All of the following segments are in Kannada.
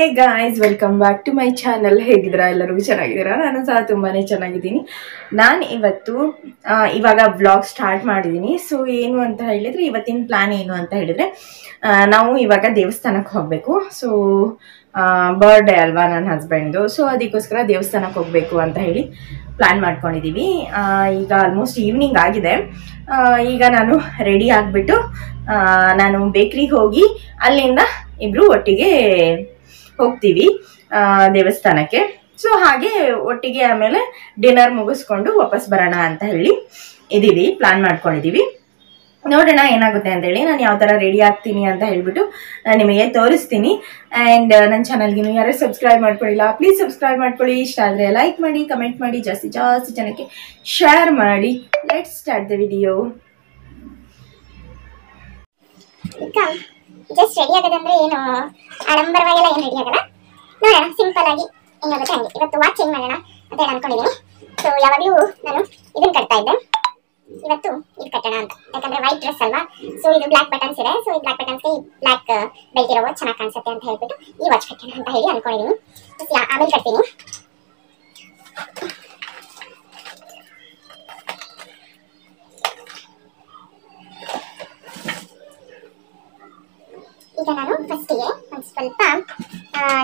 Hey guys, welcome back to my channel. ಹೇಗಿದ್ದೀರಾ? ಎಲ್ಲರೂ ಚೆನ್ನಾಗಿದ್ದೀರಾ? ನಾನು ಸಹ ತುಂಬಾ ಚೆನ್ನಾಗಿದ್ದೀನಿ. ನಾನು ಇವಾಗ ವ್ಲಾಗ್ ಸ್ಟಾರ್ಟ್ ಮಾಡಿದ್ದೀನಿ. ಸೊ ಏನು ಅಂತ ಹೇಳಿದರೆ, ಇವತ್ತಿನ ಪ್ಲ್ಯಾನ್ ಏನು ಅಂತ ಹೇಳಿದರೆ, ನಾವು ಇವಾಗ ದೇವಸ್ಥಾನಕ್ಕೆ ಹೋಗಬೇಕು. ಸೊ ಬರ್ಡೇ ಅಲ್ವಾ ನನ್ನ ಹಸ್ಬೆಂಡ್ದು. ಸೊ ಅದಕ್ಕೋಸ್ಕರ ದೇವಸ್ಥಾನಕ್ಕೆ ಹೋಗಬೇಕು ಅಂತ ಹೇಳಿ ಪ್ಲ್ಯಾನ್ ಮಾಡ್ಕೊಂಡಿದ್ದೀವಿ. ಈಗ ಆಲ್ಮೋಸ್ಟ್ ಈವ್ನಿಂಗ್ ಆಗಿದೆ. ಈಗ ನಾನು ರೆಡಿ ಆಗಿಬಿಟ್ಟು ನಾನು ಬೇಕ್ರಿಗೆ ಹೋಗಿ ಅಲ್ಲಿಂದ ಇಬ್ಬರು ಒಟ್ಟಿಗೆ ಹೋಗ್ತೀವಿ ದೇವಸ್ಥಾನಕ್ಕೆ. ಸೊ ಹಾಗೆ ಒಟ್ಟಿಗೆ ಆಮೇಲೆ ಡಿನ್ನರ್ ಮುಗಿಸ್ಕೊಂಡು ವಾಪಸ್ ಬರೋಣ ಅಂತ ಹೇಳಿ ಪ್ಲಾನ್ ಮಾಡ್ಕೊಂಡಿದ್ದೀವಿ. ನೋಡೋಣ ಏನಾಗುತ್ತೆ ಅಂತೇಳಿ. ನಾನು ಯಾವ ಥರ ರೆಡಿ ಆಗ್ತೀನಿ ಅಂತ ಹೇಳ್ಬಿಟ್ಟು ನಾನು ನಿಮಗೆ ತೋರಿಸ್ತೀನಿ. ಆ್ಯಂಡ್ ನನ್ನ ಚಾನಲ್ಗೆ ಯಾರು ಸಬ್ಸ್ಕ್ರೈಬ್ ಮಾಡ್ಕೊಳ್ಳಿಲ್ಲ, ಪ್ಲೀಸ್ ಸಬ್ಸ್ಕ್ರೈಬ್ ಮಾಡ್ಕೊಳ್ಳಿ. ಇಷ್ಟ ಆದರೆ ಲೈಕ್ ಮಾಡಿ, ಕಮೆಂಟ್ ಮಾಡಿ, ಜಾಸ್ತಿ ಜನಕ್ಕೆ ಶೇರ್ ಮಾಡಿ. Let's start the video. Just ready ಆಗೋದಂದ್ರೆ ಏನು ಆಡಂಬರವಾಗೆಲ್ಲ ಏನು ರೆಡಿ ಆಗಲ್ಲ. ನೋಡೋಣ ಸಿಂಪಲ್ ಆಗಿ ಹೆಂಗಾಗುತ್ತೆ ಹಂಗೆ. ಇವತ್ತು ವಾಚ್ ಚೇಂಜ್ ಮಾಡೋಣ ಅಂತ ಹೇಳಿ ಅನ್ಕೊಂಡಿದ್ದೀನಿ. ಸೊ ಯಾವಾಗಲೂ ನಾನು ಇದನ್ನು ಕಟ್ತಾ ಇದ್ದೆ, ಇವತ್ತು ಇದು ಕಟ್ಟೋಣ ಅಂತ. ಯಾಕಂದ್ರೆ ವೈಟ್ ಡ್ರೆಸ್ ಅಲ್ವಾ. ಸೊ ಇದು ಬ್ಲ್ಯಾಕ್ ಬಟನ್ಸ್ ಇದೆ. ಸೊ ಈ ಬ್ಲ್ಯಾಕ್ ಬಟನ್ಸ್ಗೆ ಈ ಬ್ಲ್ಯಾಕ್ ಬೆಲ್ಟ್ ಇರೋ ವಾಚ್ ಚೆನ್ನಾಗಿ ಕಾಣಿಸುತ್ತೆ ಅಂತ ಹೇಳ್ಬಿಟ್ಟು ಈ ವಾಚ್ ಕಟ್ಟೋಣ ಅಂತ ಹೇಳಿ ಅನ್ಕೊಂಡಿದ್ದೀನಿ. ಆಮೇಲೆ ಕಟ್ತೀನಿ. ಈಗ ನಾನು ಫಸ್ಟಿಗೆ ಒಂದು ಸ್ವಲ್ಪ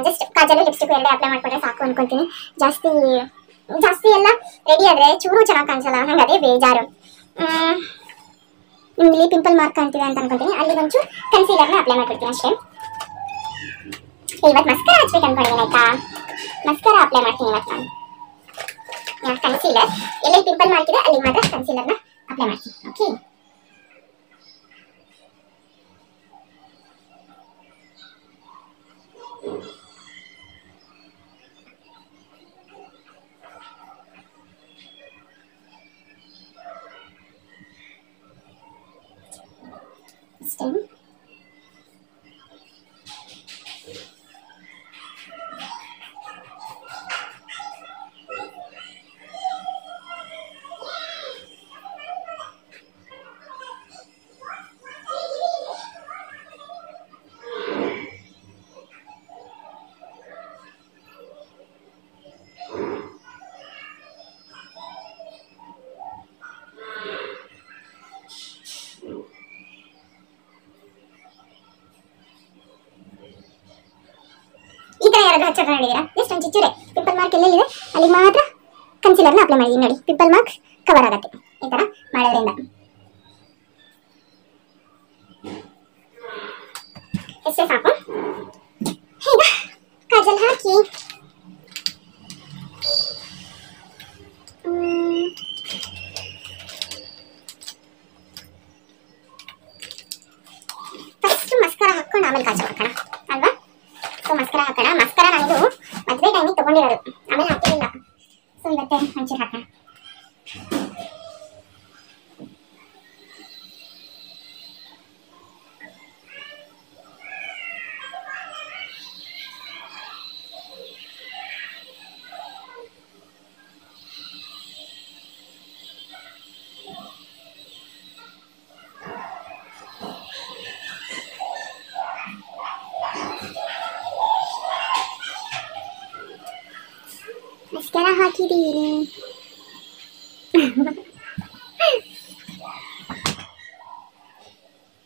ಜಸ್ಟ್ ಕಾಜಲು ಲಿಪ್ಸ್ಟಿಕ್ ಎರಡೇ ಅಪ್ಲೈ ಮಾಡ್ಕೊಂಡ್ರೆ ಸಾಕು ಅನ್ಕೊತೀನಿ. ಜಾಸ್ತಿ ಎಲ್ಲ ರೆಡಿ ಆದರೆ ಚೂರು ಚೆನ್ನಾಗಿ ಕಾಣಿಸಲ್ಲ, ನಂಗೆ ಅದೇ ಬೇಜಾರು. ನಿಮ್ಮಲ್ಲಿ ಪಿಂಪಲ್ ಮಾರ್ಕ್ ಕಾಣ್ತಿದೆ ಅಂತ ಅನ್ಕೊತೀನಿ. ಅಲ್ಲಿ ಒಂಚೂರು ಕನ್ಸೀಲರ್ನ ಅಪ್ಲೈ ಮಾಡ್ಬಿಡ್ತೀನಿ ಅಷ್ಟೇ. ಇವತ್ತು ಮಸ್ಕರ ಹಚ್ಬೇಕು ಅನ್ಕೊಂಡಿದ್ದೀನಿ ಆಯ್ತಾ. ಮಸ್ಕರ ಅಪ್ಲೈ ಮಾಡ್ತೀನಿ ಇವತ್ತು ನಾನು. ಕನ್ಸೀಲರ್ ಎಲ್ಲೆಲ್ಲಿ ಪಿಂಪಲ್ ಮಾರ್ಕ್ ಇದೆ ಅಲ್ಲಿ ಮಾತ್ರ ಕನ್ಸೀಲರ್ನ ಅಪ್ಲೈ ಮಾಡ್ತೀನಿ. ಓಕೆ, ಅಷ್ಟೇ. ಈ ತರ ಯಾರಾದ್ರೂ ಹಚ್ಚೋದು ನೋಡಿದ್ದೀರಾ? ಜಸ್ಟ್ ಒಂದು ಚಿಚ್ಚೂರೆ ಪಿಂಪಲ್ ಮಾರ್ಕ್ ಎಲ್ಲೆಲ್ಲಿದೆ ಅಲ್ಲಿ ಮಾತ್ರ ಕನ್ಸೀಲರ್ನ ಅಪ್ಲೈ ಮಾಡಿದ್ದೀನಿ ನೋಡಿ. ಪಿಂಪಲ್ ಮಾರ್ಕ್ ಕವರ್ ಆಗುತ್ತೆ ಈ ತರ ಮಾಡೋದ್ರಿಂದ. ಎಷ್ಟೇ ಸಾಕು. ಈಗ ಕಾಜಲ್ ಹಾಕಿ ಫಸ್ಟ್ ಮಸ್ಕರ ಹಾಕೊಂಡು ಆಮೇಲೆ ಕಾಜಲ್ ಹಾಕೋಣ ಅಲ್ವಾ. ಸೊ ಮಸ್ಕರ ಹಾಕೋಣ. ಮಸ್ಕರ ನಾನು ಮದುವೆ ಟೈಮಿಗೆ ತೊಗೊಂಡಿರೋದು, ಆಮೇಲೆ ಹಾಕಿರಲಿಲ್ಲ. ಸೊ ಇವತ್ತೇ ಒಂಚೂರು ಹಾಕೋಣ. ಮಸ್ಕರ ಹಾಕಿದ್ದೀನಿ.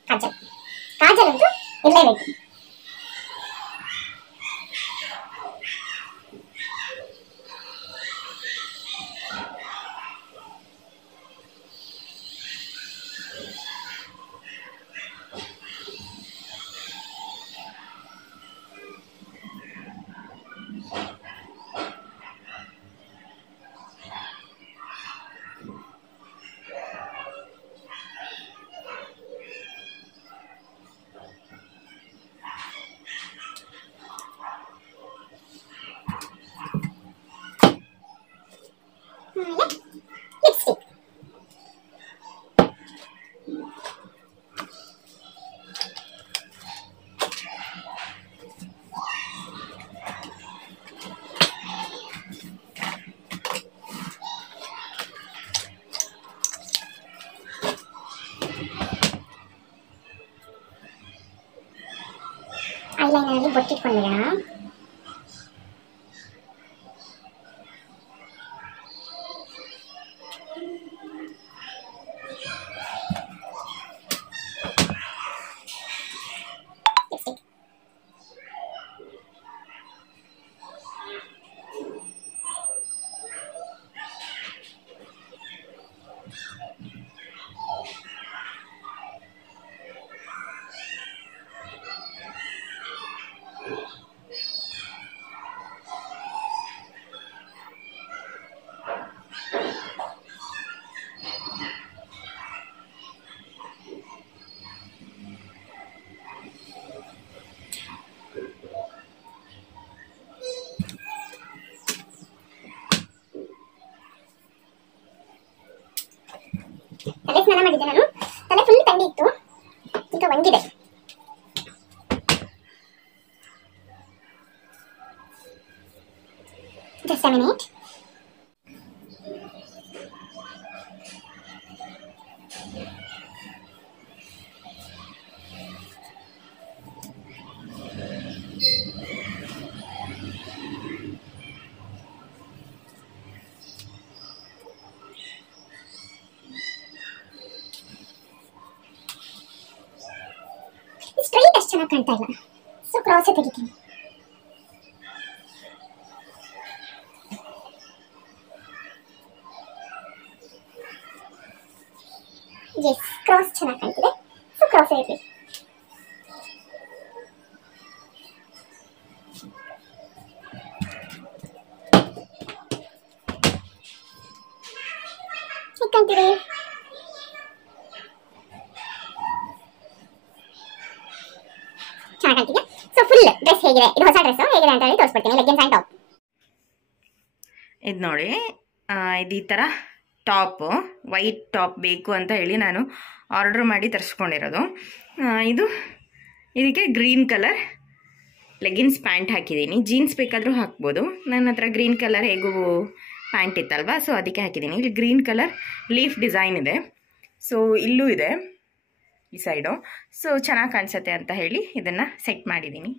ಕಾಜಲ್ ಅಂತೂ ಇರಲೇಬೇಕು. ಲಿಪ್ಸ್ಟಿಕ್ ಐಲೈನರಲ್ಲಿ ಬೊಟ್ಟಿಟ್ಕೊಂಡ್ಬಿಡೋಣ. ಒಣಗಿದೆ. Just a minute. ಸ್ಟ್ರೈಟ್ ಅಷ್ಟು ಚೆನ್ನಾಗಿ ಕಾಣ್ತಾ ಇಲ್ಲ, ಸೊ ಕ್ರಾಸ್ ತೆಗಿತೀನಿ. ಎಸ್, ಕ್ರಾಸ್ ಚೆನ್ನಾಗಿ ಕಾಣ್ತಿದೆ, ಸೊ ಕ್ರಾಸ್ ಇರಲಿ. ಕಾಣ್ತಿದೆ. ಚೆನ್ನಾಗಿ ಕಾಣ್ತಿದೆ. ಸೊ ಫುಲ್ ಡ್ರೆಸ್ ಹೇಗಿದೆ, ಇದು ಹೊಸ ಡ್ರೆಸ್ ಹೇಗಿದೆ ಅಂತ ಹೇಳಿ ತೋರಿಸ್ಬಿಡ್ತೀನಿ. Leggings and top. ಇದು ನೋಡಿ, ಇದು ಈ ಥರ ಟಾಪು, ವೈಟ್ ಟಾಪ್ ಬೇಕು ಅಂತ ಹೇಳಿ ನಾನು ಆರ್ಡ್ರ್ ಮಾಡಿ ತರಿಸ್ಕೊಂಡಿರೋದು. ಇದಕ್ಕೆ ಗ್ರೀನ್ ಕಲರ್ ಲೆಗಿನ್ಸ್ ಪ್ಯಾಂಟ್ ಹಾಕಿದ್ದೀನಿ. ಜೀನ್ಸ್ ಬೇಕಾದರೂ ಹಾಕ್ಬೋದು. ನನ್ನ ಹತ್ರ ಗ್ರೀನ್ ಕಲರ್ ಹೇಗೂ ಪ್ಯಾಂಟ್ ಇತ್ತಲ್ವ, ಸೊ ಅದಕ್ಕೆ ಹಾಕಿದ್ದೀನಿ. ಇಲ್ಲಿ ಗ್ರೀನ್ ಕಲರ್ ಲೀಫ್ ಡಿಸೈನ್ ಇದೆ, ಸೊ ಇಲ್ಲೂ ಇದೆ ಈ ಸೈಡು. ಸೊ ಚೆನ್ನಾಗಿ ಕಾಣಿಸುತ್ತೆ ಅಂತ ಹೇಳಿ ಇದನ್ನು ಸೆಟ್ ಮಾಡಿದ್ದೀನಿ.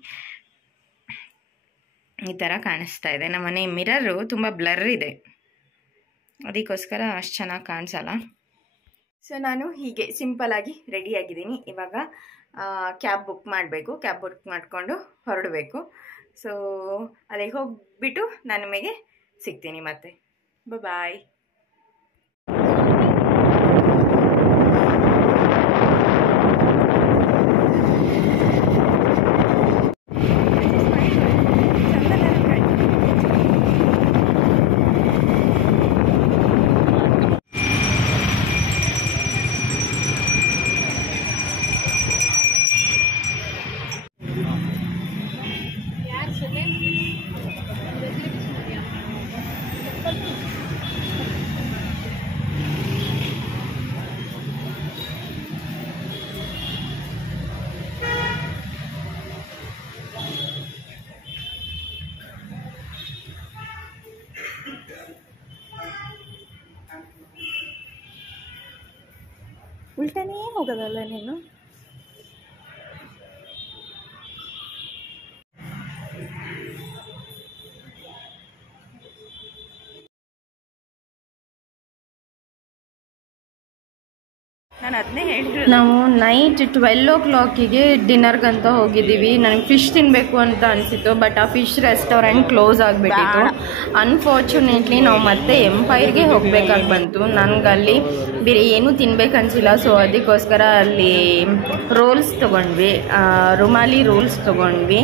ಈ ಥರ ಕಾಣಿಸ್ತಾ ಇದೆ. ನಮ್ಮ ಮನೆ ಮಿರರು ತುಂಬ ಬ್ಲರ್ ಇದೆ, ಅದಕ್ಕೋಸ್ಕರ ಅಷ್ಟು ಚೆನ್ನಾಗಿ ಕಾಣಿಸಲ್ಲ. ಸೊ ನಾನು ಹೀಗೆ ಸಿಂಪಲಾಗಿ ರೆಡಿಯಾಗಿದ್ದೀನಿ. ಇವಾಗ ಕ್ಯಾಬ್ ಬುಕ್ ಮಾಡಬೇಕು. ಕ್ಯಾಬ್ ಬುಕ್ ಮಾಡಿಕೊಂಡು ಹೊರಡಬೇಕು. ಸೊ ಅಲ್ಲಿಗೆ ಹೋಗಿಬಿಟ್ಟು ನಾನು ನಿಮಗೆ ಸಿಗ್ತೀನಿ ಮತ್ತೆ. ಬಾಯ್. ಉಲ್ಟಾನೇ ಹೋಗೋದಲ್ಲ ನೀನು. ನಾನು ಅದನ್ನೇ ಹೇಳಿದ್ರು. ನಾವು ನೈಟ್ 12 o'clock ಡಿನ್ನರ್ಗಂತ ಹೋಗಿದ್ದೀವಿ. ನನಗೆ ಫಿಶ್ ತಿನ್ನಬೇಕು ಅಂತ ಅನಿಸಿತ್ತು, ಬಟ್ ಆ ಫಿಶ್ ರೆಸ್ಟೋರೆಂಟ್ ಕ್ಲೋಸ್ ಆಗಿಬಿಟ್ಟಿತ್ತು. ಅನ್ಫಾರ್ಚುನೇಟ್ಲಿ ನಾವು ಮತ್ತೆ ಎಂಪೈರ್ಗೆ ಹೋಗಬೇಕಾಗಿ ಬಂತು. ನನಗಲ್ಲಿ ಬೇರೆ ಏನೂ ತಿನ್ಬೇಕು ಅನಿಸಿಲ್ಲ, ಸೊ ಅದಕ್ಕೋಸ್ಕರ ಅಲ್ಲಿ ರೋಲ್ಸ್ ತೊಗೊಂಡ್ವಿ, ರುಮಾಲಿ ರೋಲ್ಸ್ ತೊಗೊಂಡ್ವಿ.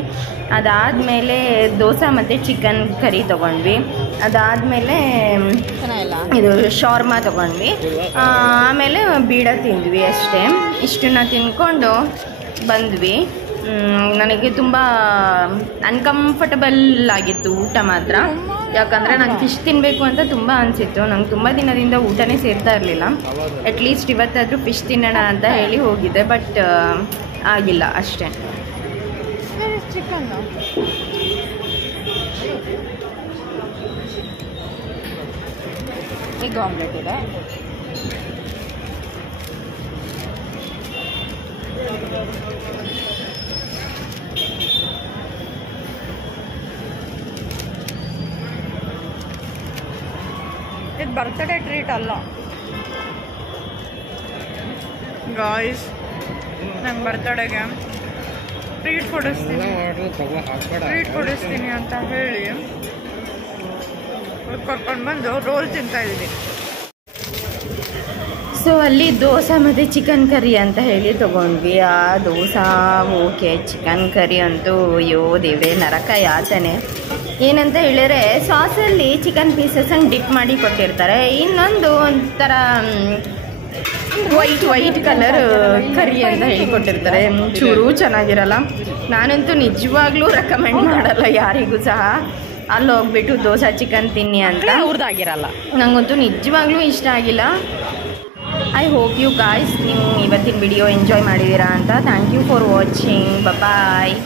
ಅದಾದಮೇಲೆ ದೋಸೆ ಮತ್ತು ಚಿಕನ್ ಕರಿ ತೊಗೊಂಡ್ವಿ. ಅದಾದಮೇಲೆ ಇದು ಶಾರ್ಮಾ ತೊಗೊಂಡ್ವಿ. ಆಮೇಲೆ ಬೀಡ ತಿಂದ್ವಿ ಅಷ್ಟೇ. ಇಷ್ಟನ್ನು ತಿಂದ್ಕೊಂಡು ಬಂದ್ವಿ. ನನಗೆ ತುಂಬ ಅನ್ಕಂಫರ್ಟಬಲ್ ಆಗಿತ್ತು ಊಟ ಮಾತ್ರ, ಯಾಕಂದರೆ ನಂಗೆ ಫಿಶ್ ತಿನ್ನಬೇಕು ಅಂತ ತುಂಬ ಅನಿಸಿತ್ತು. ನಂಗೆ ತುಂಬ ದಿನದಿಂದ ಊಟನೇ ಸೇರ್ತಾ ಇರಲಿಲ್ಲ. ಅಟ್ಲೀಸ್ಟ್ ಇವತ್ತಾದರೂ ಫಿಶ್ ತಿನ್ನೋಣ ಅಂತ ಹೇಳಿ ಹೋಗಿದ್ದೆ, ಬಟ್ ಆಗಿಲ್ಲ ಅಷ್ಟೇ. ಚಿಕನ್ ಎಗ್ ಆಮ್ಲೆಟ್ ಇದೆ. ಇದು ಬರ್ತ್ಡೇ ಟ್ರೀಟ್ ಅಲ್ಲ ಗಾಯ್ಸ್. ನಂಗೆ ಬರ್ತಡೆಗೆ ಟ್ರೀಟ್ ಕೊಡಿಸ್ತೀನಿ ಅಂತ ಹೇಳಿ ಕರ್ಕೊಂಡು ಬಂದು ರೋಲ್ ತಿಂತಾ ಇದ್ದೀನಿ. ಸೊ ಅಲ್ಲಿ ದೋಸೆ ಮತ್ತು ಚಿಕನ್ ಕರಿ ಅಂತ ಹೇಳಿ ತೊಗೊಂಡ್ವಿ. ಆ ದೋಸೆ ಓಕೆ, ಚಿಕನ್ ಕರಿ ಅಂತೂ ಅಯ್ಯೋ ದೇವ್ರೆ ನರಕ ಯಾತನೆ. ಏನಂತ ಹೇಳಿದ್ರೆ ಸಾಸಲ್ಲಿ ಚಿಕನ್ ಪೀಸಸನ್ನು ಡಿಪ್ ಮಾಡಿ ಕೊಟ್ಟಿರ್ತಾರೆ. ಇನ್ನೊಂದು ಒಂಥರ ವೈಟ್ ಕಲರ್ ಕರಿ ಅಂತ ಹೇಳಿಕೊಟ್ಟಿರ್ತಾರೆ. ಚೂರು ಚೆನ್ನಾಗಿರಲ್ಲ. ನಾನಂತೂ ನಿಜವಾಗ್ಲೂ ರೆಕಮೆಂಡ್ ಮಾಡಲ್ಲ ಯಾರಿಗೂ ಸಹ ಅಲ್ಲಿ ಹೋಗ್ಬಿಟ್ಟು ದೋಸೆ ಚಿಕನ್ ತಿನ್ನಿ ಅಂತ. ಅವ್ರದ್ದಾಗಿರಲ್ಲ. ನನಗಂತೂ ನಿಜವಾಗ್ಲೂ ಇಷ್ಟ ಆಗಿಲ್ಲ. ಐ ಹೋಪ್ ಯು ಗಾಯ್ಸ್ ನೀವು ಇವತ್ತಿನ ವಿಡಿಯೋ ಎಂಜಾಯ್ ಮಾಡಿದ್ದೀರಾ ಅಂತ. Thank you for watching. Bye.